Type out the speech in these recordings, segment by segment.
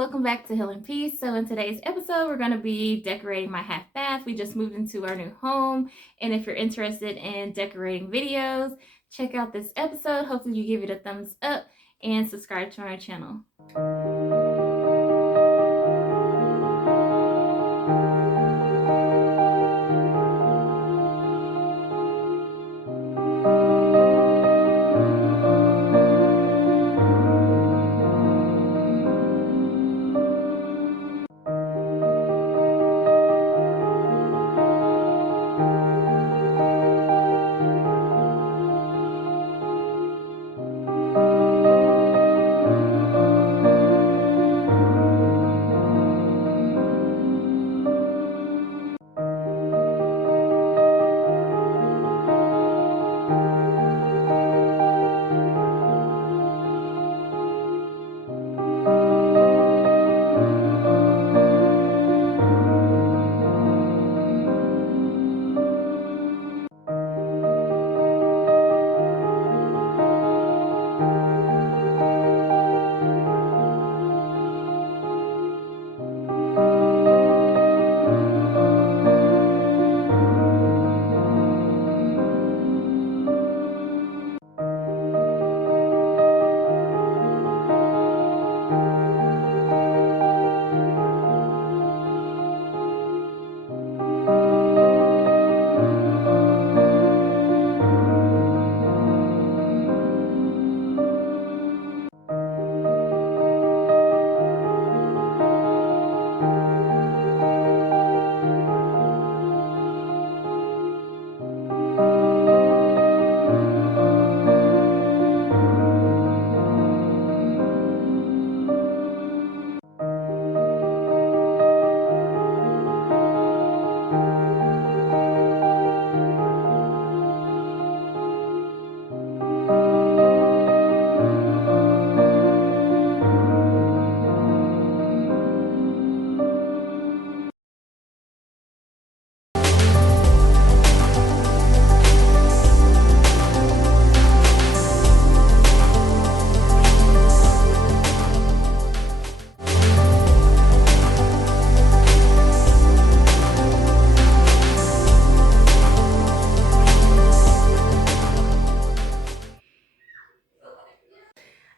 welcome back to Heal and Peace. So in today's episode, we're going to be decorating my half bath. We just moved into our new home, and if you're interested in decorating videos, check out this episode. Hopefully you give it a thumbs up and subscribe to our channel.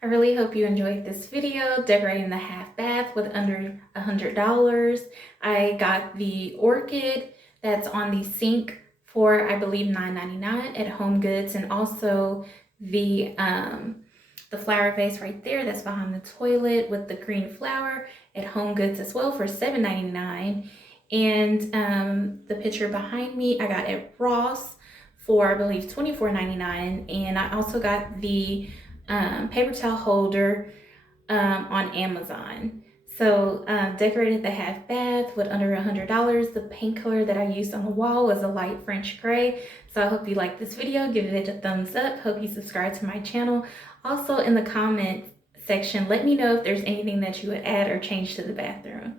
I really hope you enjoyed this video decorating the half bath with under $100. I got the orchid that's on the sink for, I believe, $9.99 at Home Goods, and also the flower vase right there that's behind the toilet with the green flower at Home Goods as well for $7.99. And the picture behind me I got at Ross for, I believe, $24.99. And I also got the paper towel holder on Amazon. So decorated the half bath with under $100. The paint color that I used on the wall was a light French gray. So I hope you like this video. Give it a thumbs up. Hope you subscribe to my channel. Also in the comment section, let me know if there's anything that you would add or change to the bathroom.